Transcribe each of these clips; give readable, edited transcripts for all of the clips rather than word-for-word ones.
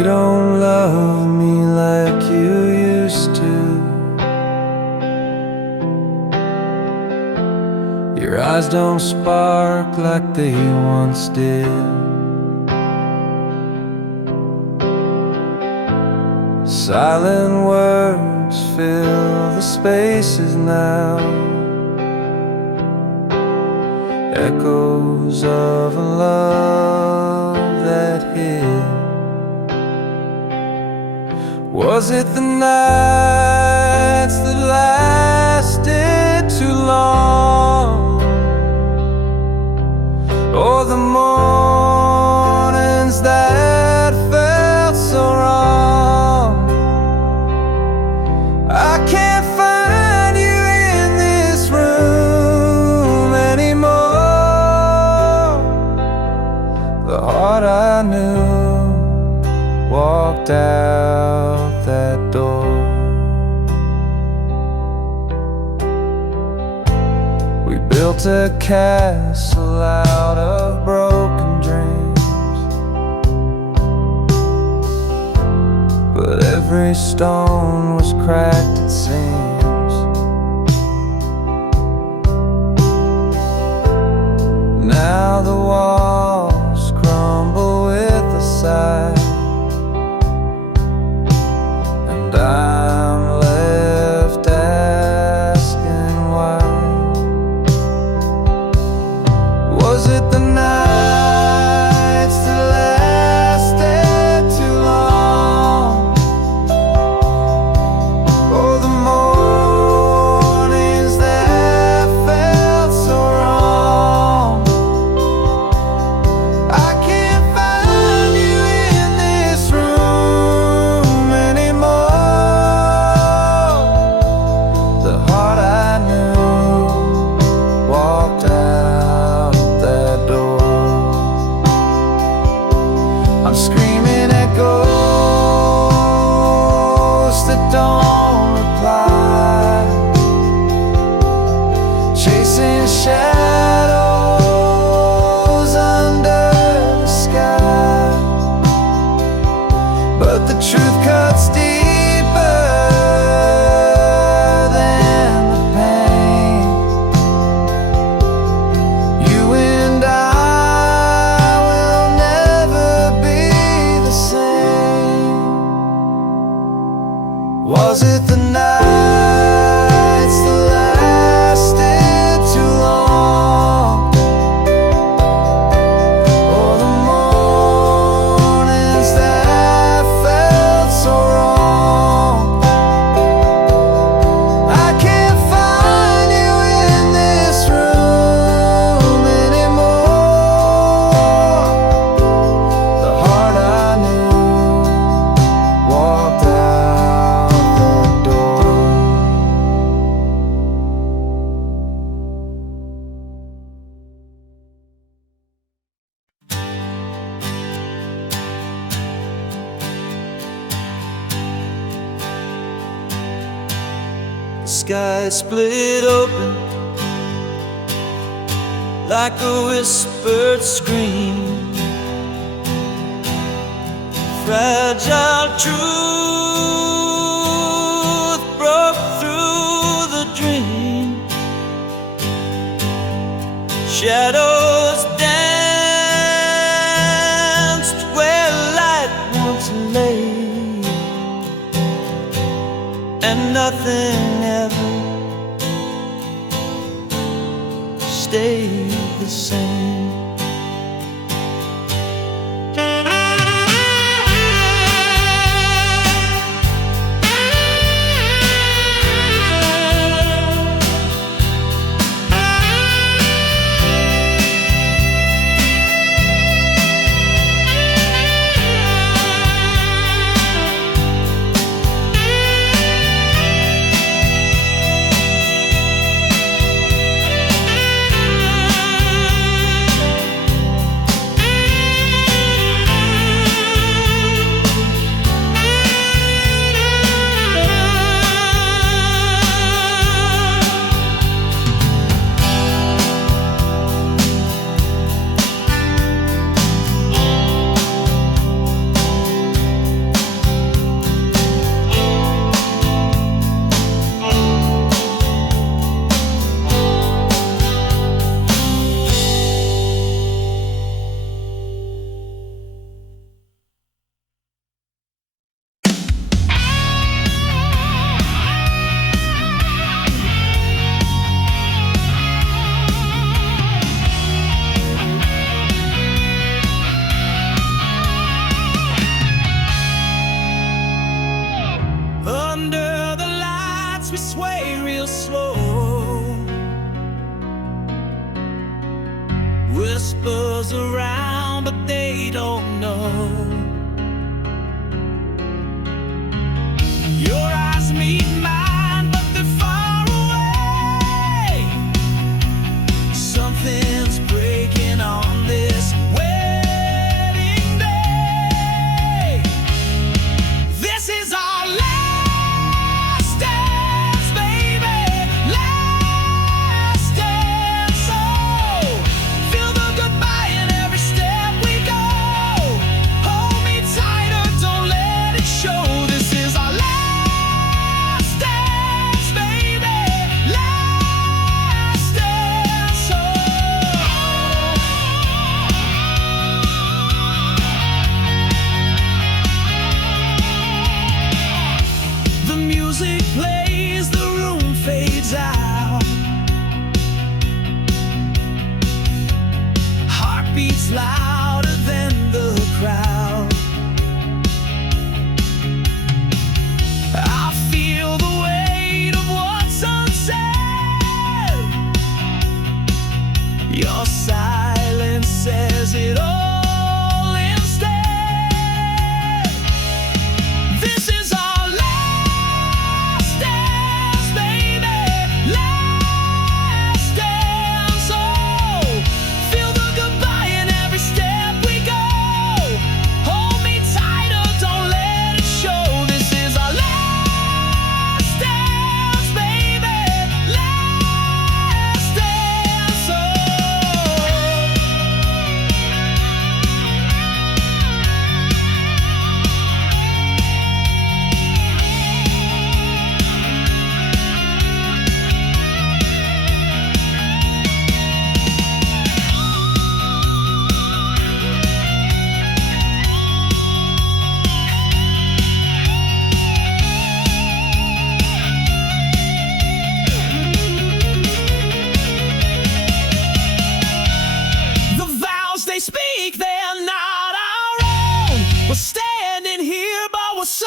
You don't love me like you used to. Your eyes don't spark like they once did. Silent words fill the spaces now, echoes of a love that hid. Was it the nights that lasted too long, or the mornings that felt so wrong? I can't find you in this room anymore. The heart I knew walked out that door. We built a castle out of broken dreams, but every stone was cracked, it seems. Now the walls crumble with a sigh, and I'm left asking why. Was it the nights that lasted too long, or the mornings that felt so wrong? I can't find you in this room anymore. The heart I knew walked out that door. I'm screaming at ghosts that don't reply, chasing shadows under the sky. But the truth cuts deeper than the pain. You and I will never be the same. Was it the nights that lasted too long, or the mornings that felt so wrong? I can't find you in this room anymore. The heart I knew walked out the door. The sky split open like a whispered scream. Fragile truth broke through the dream. Shadows danced where light once lay, and nothing ever stayed the same. but they don't know. Your eyes meet mine, but they're far away. Something's breaking on this wedding day. This is our last dance, baby. Last dance. Oh, feel the goodbye in every step we go. Hold me tighter, don't let it show. This is our last dance, baby. Last dance. Oh. The music plays, the room fades out. Heartbeats louder than the crowd. I feel the weight of what's unsaid. Your silence says it all instead. This is our last dance, baby. Last dance. Oh, feel the goodbye in every step we go. Hold me tighter, don't let it show. This is our last dance, baby. Last dance. Oh. The vows they speak, they're not our own. We're standing here, but we're so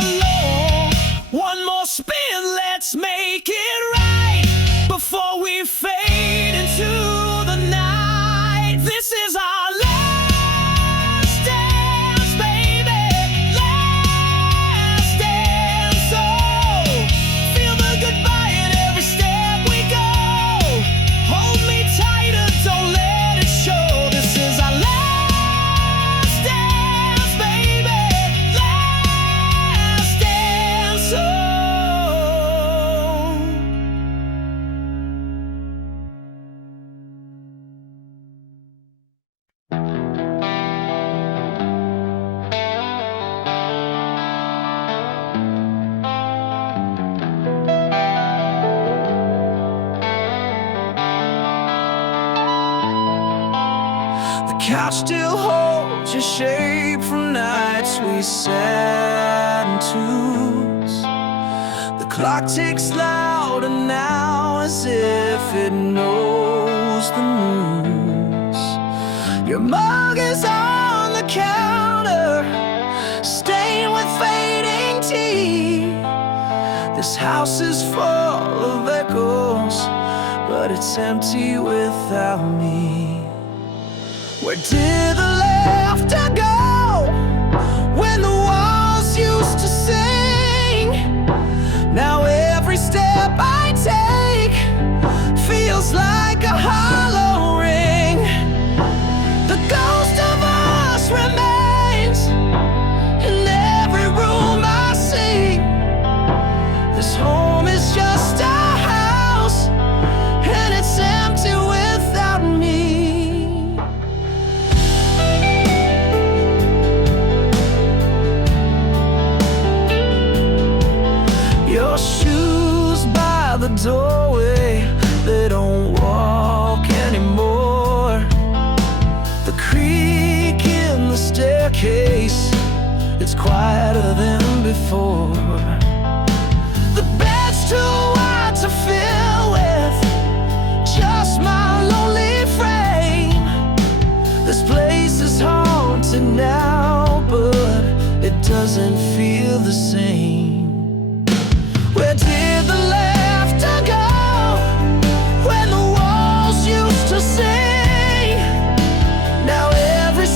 alone. One more spin, let's make it right before we fade into the night. This is our last dance, baby. Last dance. Oh, feel the goodbye in every step we go. Hold me tighter, don't let it show. This is our last dance, baby. Last dance. Oh. The couch still holds your shape from nights we sat in twos. The clock ticks louder now as if it knows the news. Your mug is on the counter, stained with fading tea. This house is full of echoes, but it's empty without me. Where did the laughter go when the walls used to sing? Now every step I take feels like a hollow ring. The ghost of us remains in every room I see. This home is just a house, and it's empty without me. Your shoes by the doorway, they don't walk anymore. The creak in the staircase, it's quieter than before. The bed's too wide to fill with just my lonely frame. This place is haunted now, but it doesn't feel the same. Where did the laughter go when the walls used to sing? Now every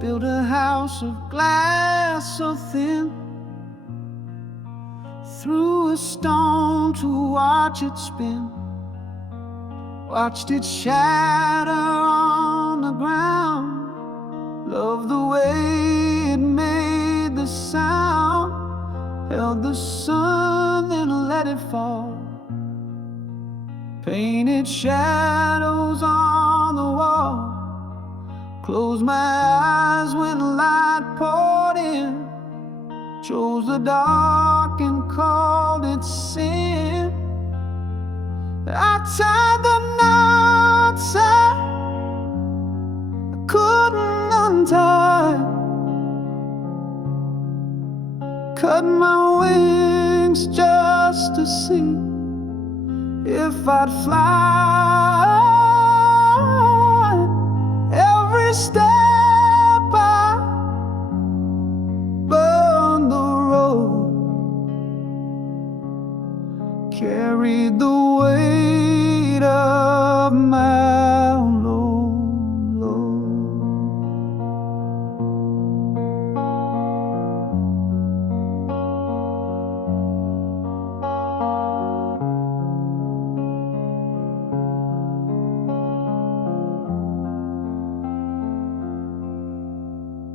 built a house of glass so thin, threw a stone to watch it spin, watched it shatter on the ground, loved the way it made the sound, held the sun then let it fall, painted shadows on the wall, closed my eyes when light poured in, chose the dark and called it sin. I tied the knots I couldn't untie, cut my wings just to see if I'd fly. Every step I burned the road, carried the weight of my own load.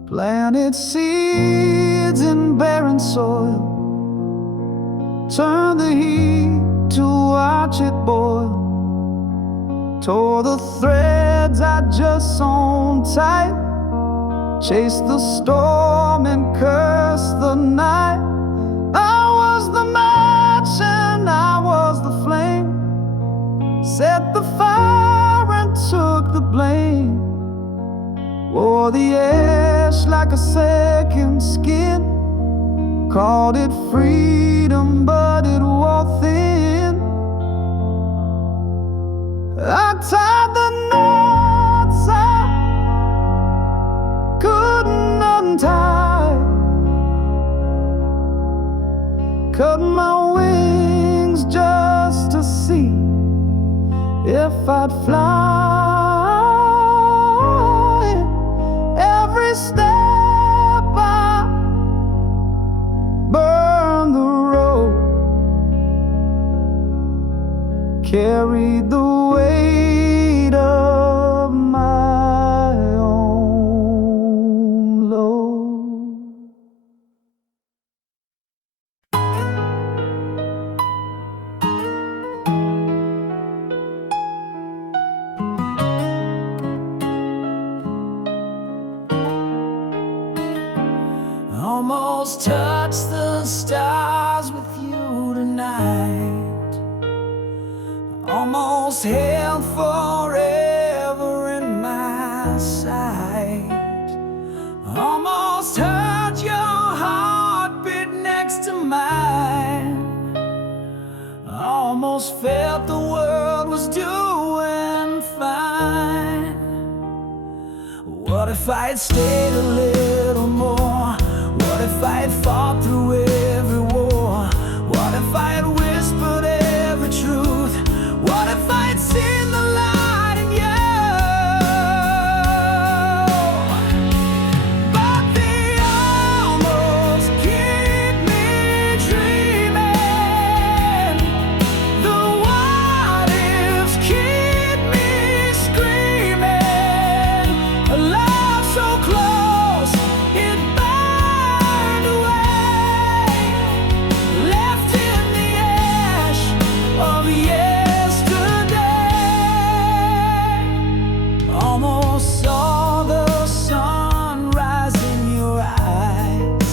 Planted seeds in barren soil, turned the heat to watch it boil, tore the threads I just sewn tight, chased the storm and cursed the night. I was the match and I was the flame, set the fire and took the blame, wore the ash like a second skin, called it freedom but it wore thin. I tied the knots I couldn't untie, cut my wings just to see if I'd fly. Every step I burned the road, carried the weight of my own load. Almost touched the stars with you tonight, almost held forever in my sight, almost heard your heartbeat next to mine, almost felt the world was doing fine. What if I had stayed a little more? What if I had fought through every war? What if I had whispered every truth? What if I had seen the light in you? But they almost keep me dreaming. The what ifs keep me screaming. A love so close, it burned away, left in the ash of yesterday. Almost saw the sunrise in your eyes,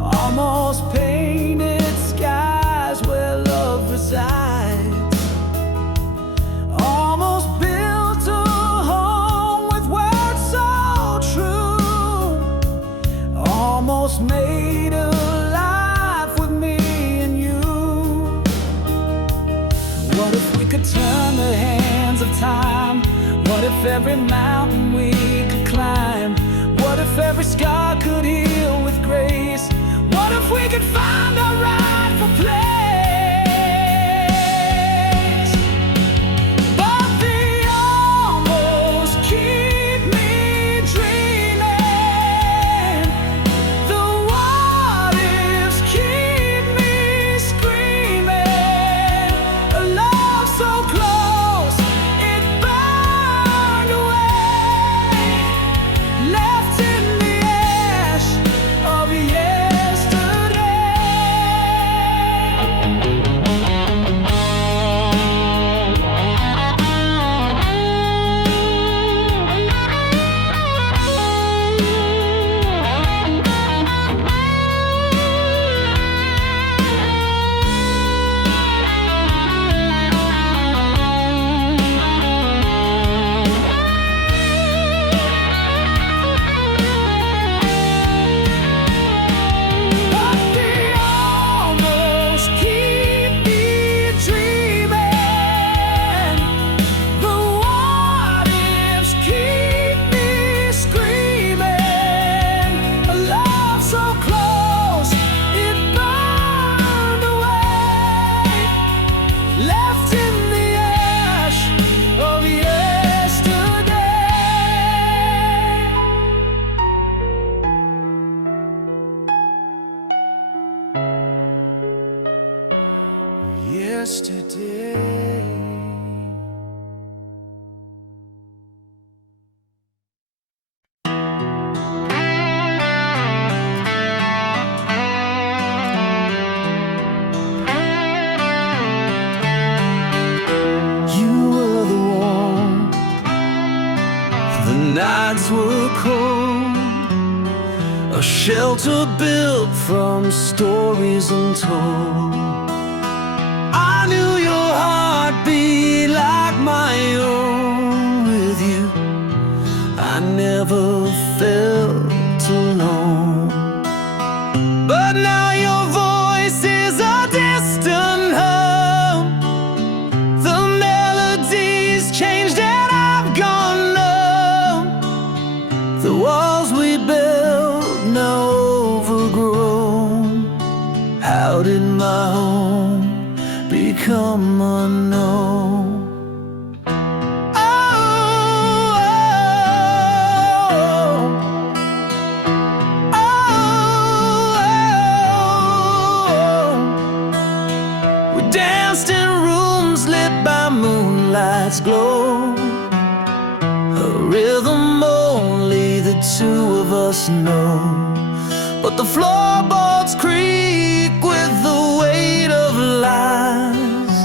almost painted skies where love resides, almost built a home with words so true, almost made a life with me and you. What if we could turn the hands of time? What if every mountain we could climb? What if every scar could heal with grace? What if we could find our rightful place? But they almost keep me dreaming. yesterday. You were the warmth, the nights were cold, a shelter built from stories untold. I knew your heart beat like my own. With you, I never felt alone. But now your voice is a distant hum. The melodies changed and I've gone numb. The walls we built now overgrown. How did my home become unknown? We danced in rooms lit by moonlight's glow, a rhythm only the two of us know. But the floorboards creak with the weight of lies.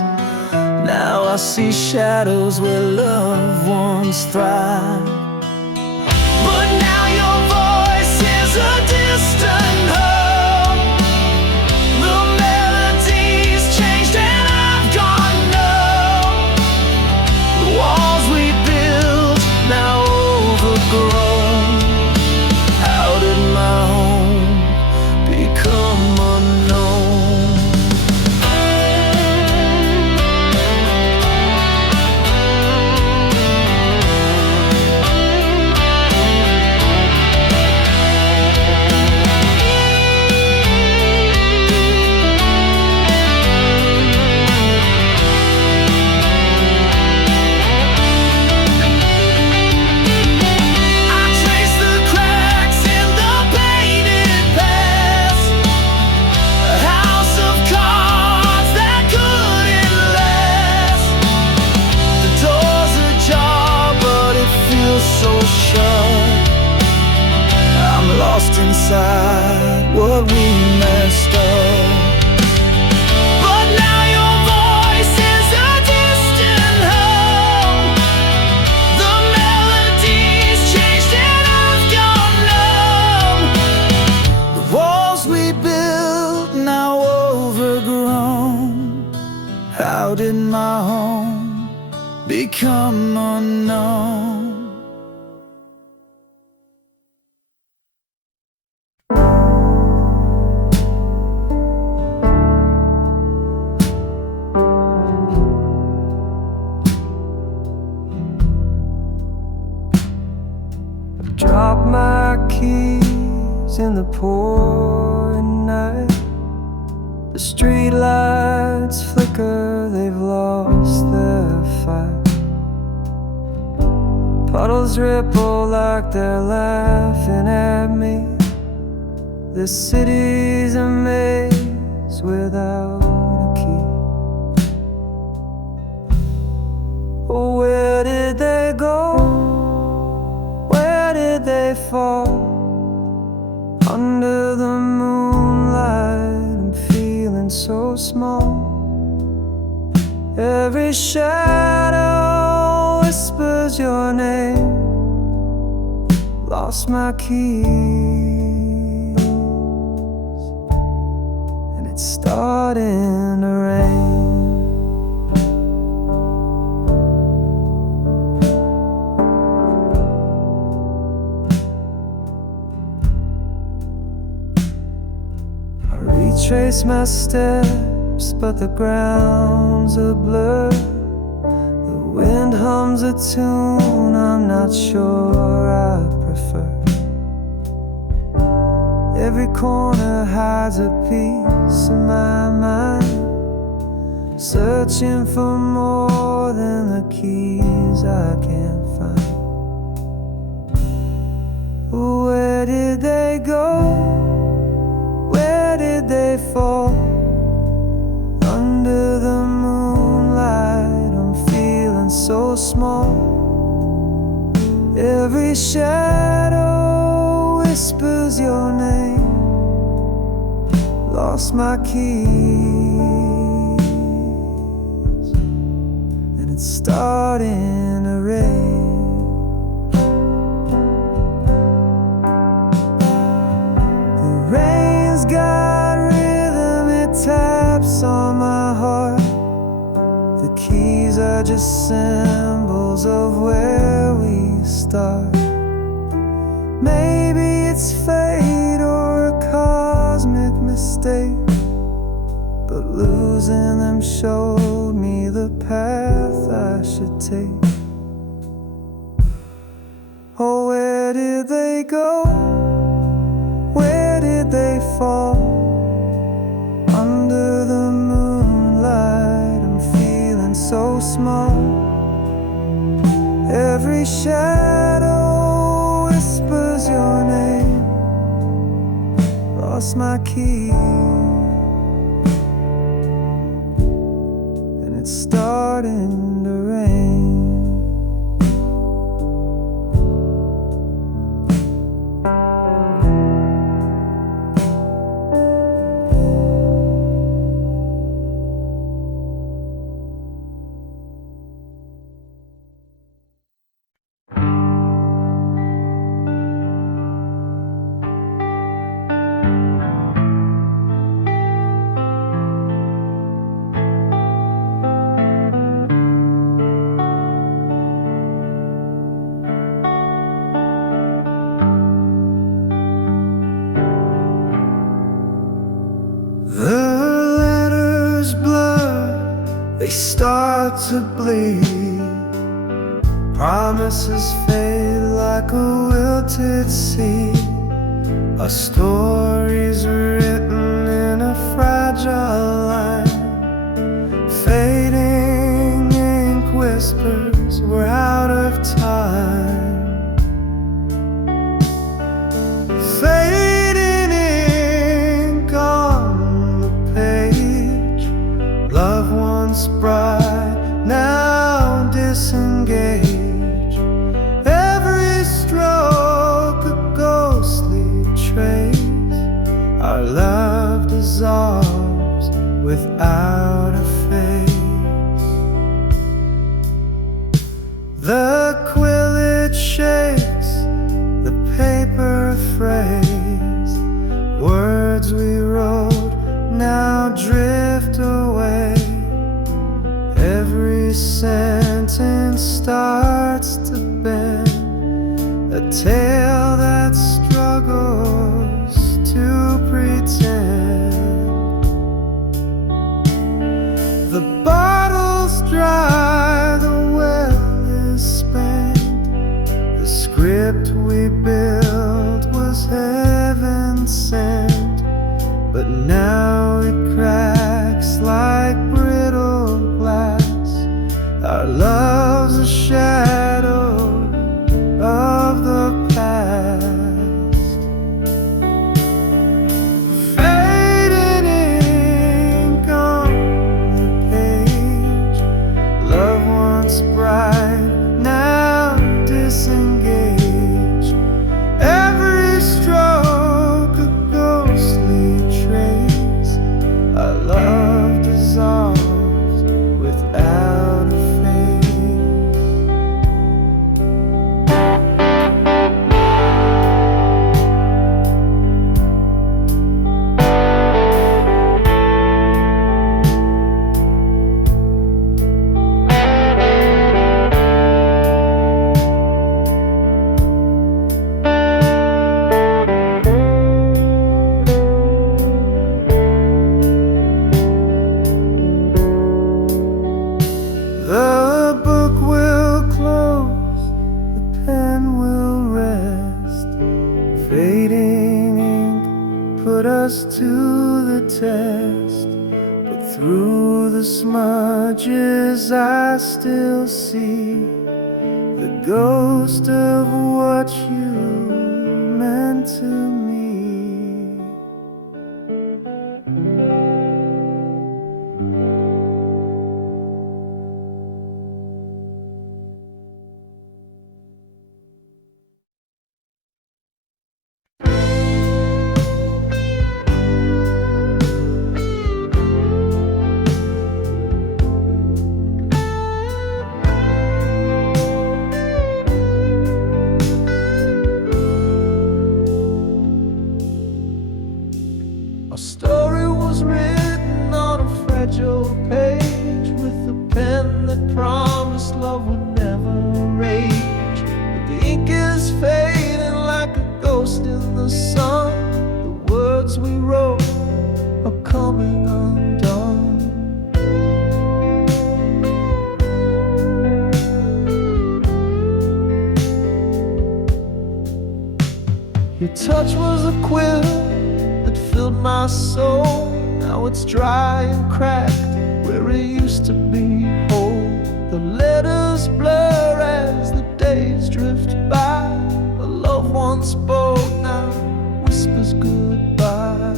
Now I see shadows where love once thrived. But now your voice is a distant hum. The melodies changed and I've gone numb. The walls we built now overgrown. How did my home become unknown? I'm lost inside what we messed up. But now your voice is a distant hum. The melodies changed and I've gone numb. The walls we built now overgrown. How did my home become unknown? Drop my keys in the pouring night. The street lights flicker, they've lost their fight. Puddles ripple like they're laughing at me. The city's a maze without a key. Oh, where did they go? They fall under the moonlight. I'm feeling so small. Every shadow whispers your name. Lost my keys, and it's starting to rain. Trace my steps, but the ground's a blur. The wind hums a tune I'm not sure I prefer. Every corner hides a piece of my mind, searching for more than the keys I can't find. Where did they go? Where did they fall? Under the moon Every shadow whispers your name. Lost my keys, and it's starting to rain. The rain's got rhythm, it taps on my heart. The keys are just symbols of where we start. Maybe it's fate or a cosmic mistake, but losing them showed me the path I should take. Oh, where did they go? Where did they fall? Under the moonlight, I'm feeling so small. Every shadow whispers your name. Lost my key, and it's starting to rain. The letters blur, they start to bleed. Promises fade like a wilted seed. A story's written in a fragile line. Fading ink whispers we're out of time. Fading ink on the page. Love once bright, now disengaged. Every stroke a ghostly trace. Our love dissolves without a face. The quill it shakes, the paper phrase. Words we wrote now drift away. Every sentence starts to bend, a tale that struggles to pretend. The bottle's dry, the well is spent. The script we built was heaven sent, but now it cracks like brittle glass. Our love's a shadow of the past. Fading ink on the page. Love once bright, now disengaged. Every stroke a ghostly trace. Our love dissolves without a the book will close, the pen will rest. Fading ink put us to the test, but through the smudges I still see the ghost of what you meant to me. Your touch was a quill that filled my soul. Now it's dry and cracked where it used to be whole. The letters blur as the days drift by. A loved one spoke, now whispers goodbye.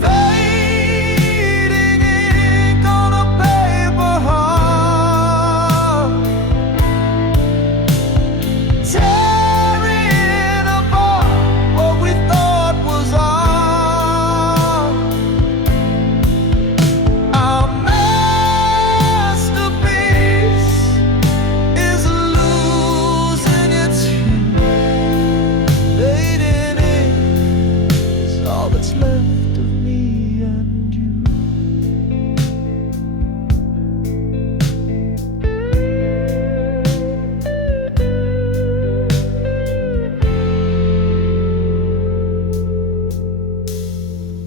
Fading ink on a paper heart, tearing apart what we thought was art. Our masterpiece is losing its hue. Fading ink is all that's left of me and you.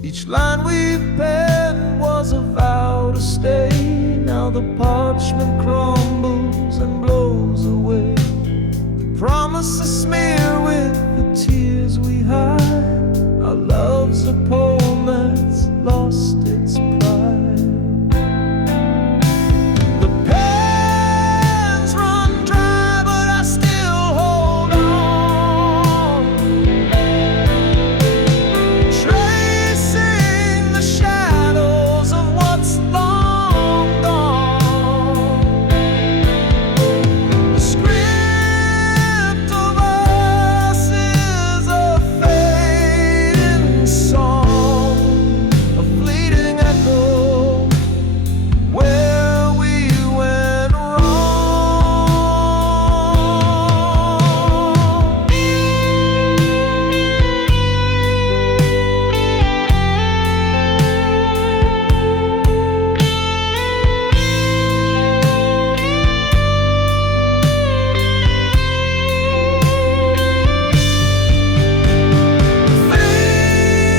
Each line we penned was a vow to stay. Now the parchment crumbles and blows away. The promises smear with the tears we hide. Our love's a poem that's lost its pride. The pens run dry, but I still hold on, tracing the shadows of what's long gone. The script of us is a fading song, a fleeting echo where we went wrong.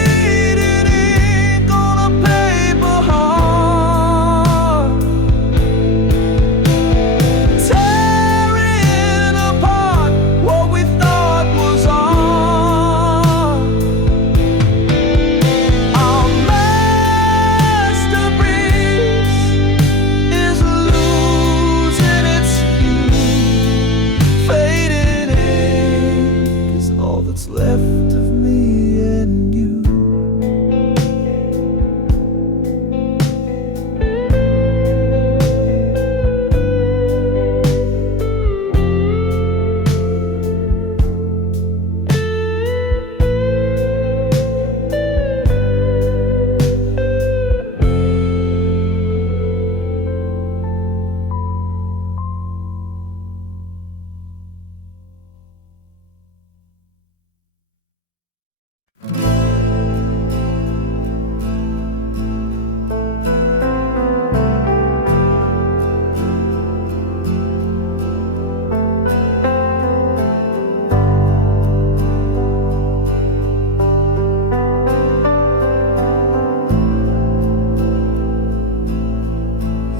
Fading ink on a paper heart, tearing apart what we thought was art. Our masterpiece is losing its hue. Fading ink is all that's left of me and you.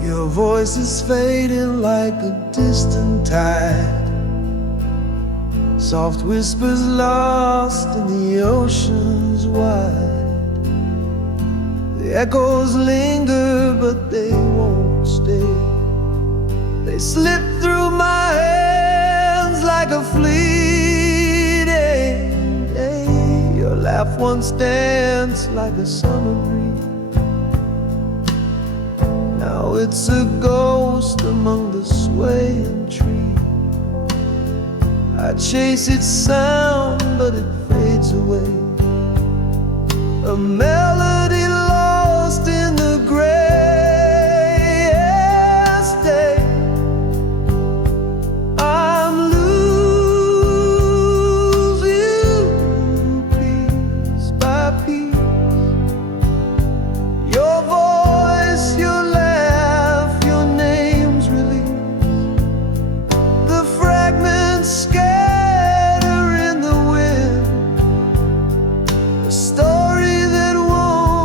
Your voice is fading like a distant tide. Soft whispers lost in the oceans wide. The echoes linger, but they won't stay. They slip through my hands like a fleeting day. Your laugh once danced like a summer breeze. Now it's a ghost among the swaying trees. I chase its sound, but it fades away. A melody lost in the grayest day. I'm losing piece by piece. Your voice, your laugh, your name's released. The fragments scatter in the wind. A story that won't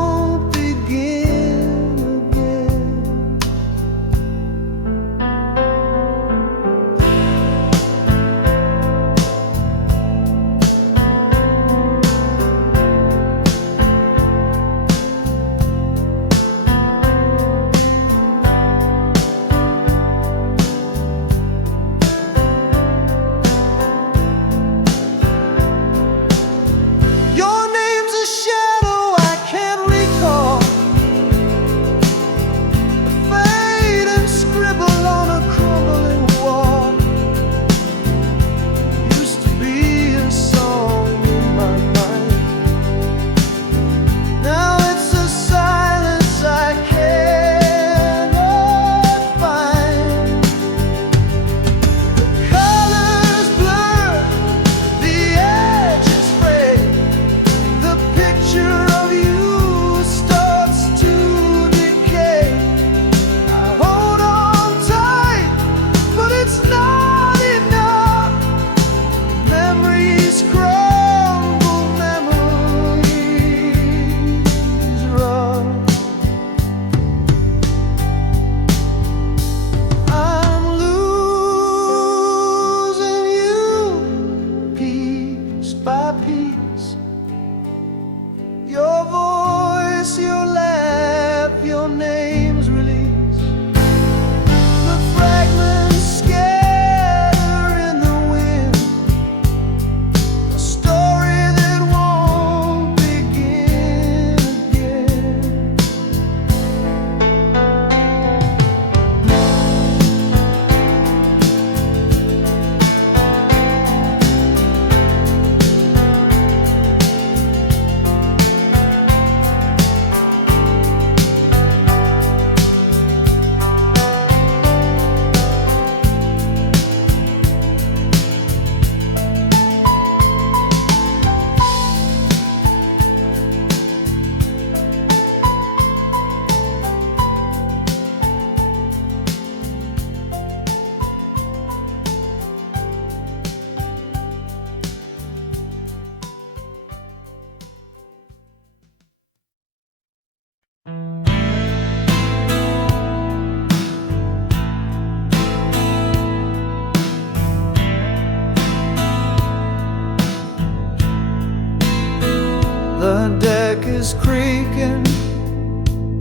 The deck is creaking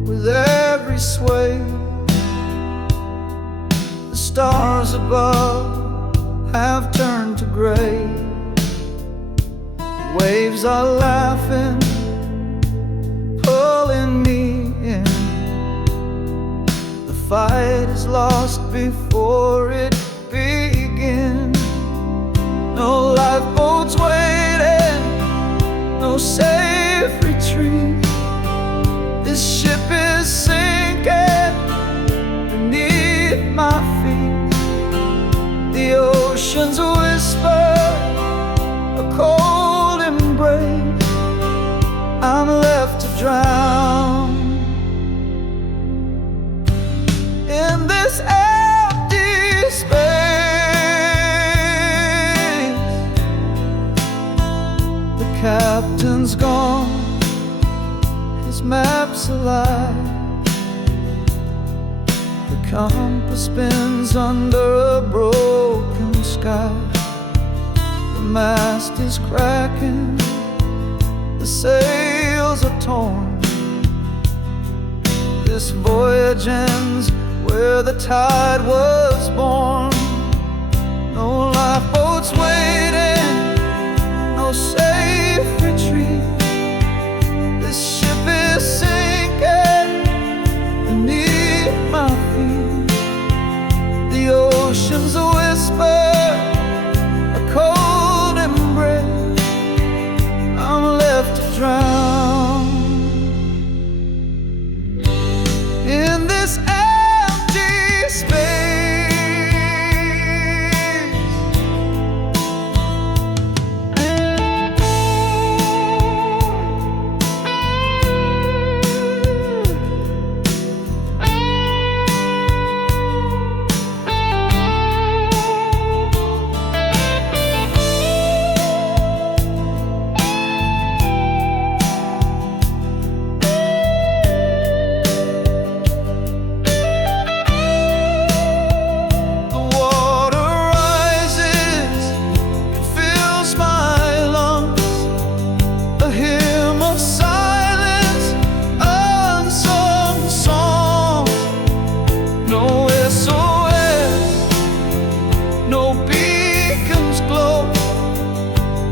with every sway. The stars above have turned to gray. Waves are laughing, pulling me in. The fight is lost before it begins. No lifeboats waiting, no safe retreat. This ship is sinking beneath my feet. The oceans whisper a cold embrace. I'm left to drown in this empty space. The captain's gone, his map's alive. The compass spins under a broken sky. The mast is cracking, the sails are torn. This voyage ends where the tide was born. No lifeboats waiting, no safe retreat. This ship is sinking beneath my feet. The oceans whisper a cold embrace. I'm left to drown in this empty space.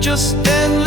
Just endless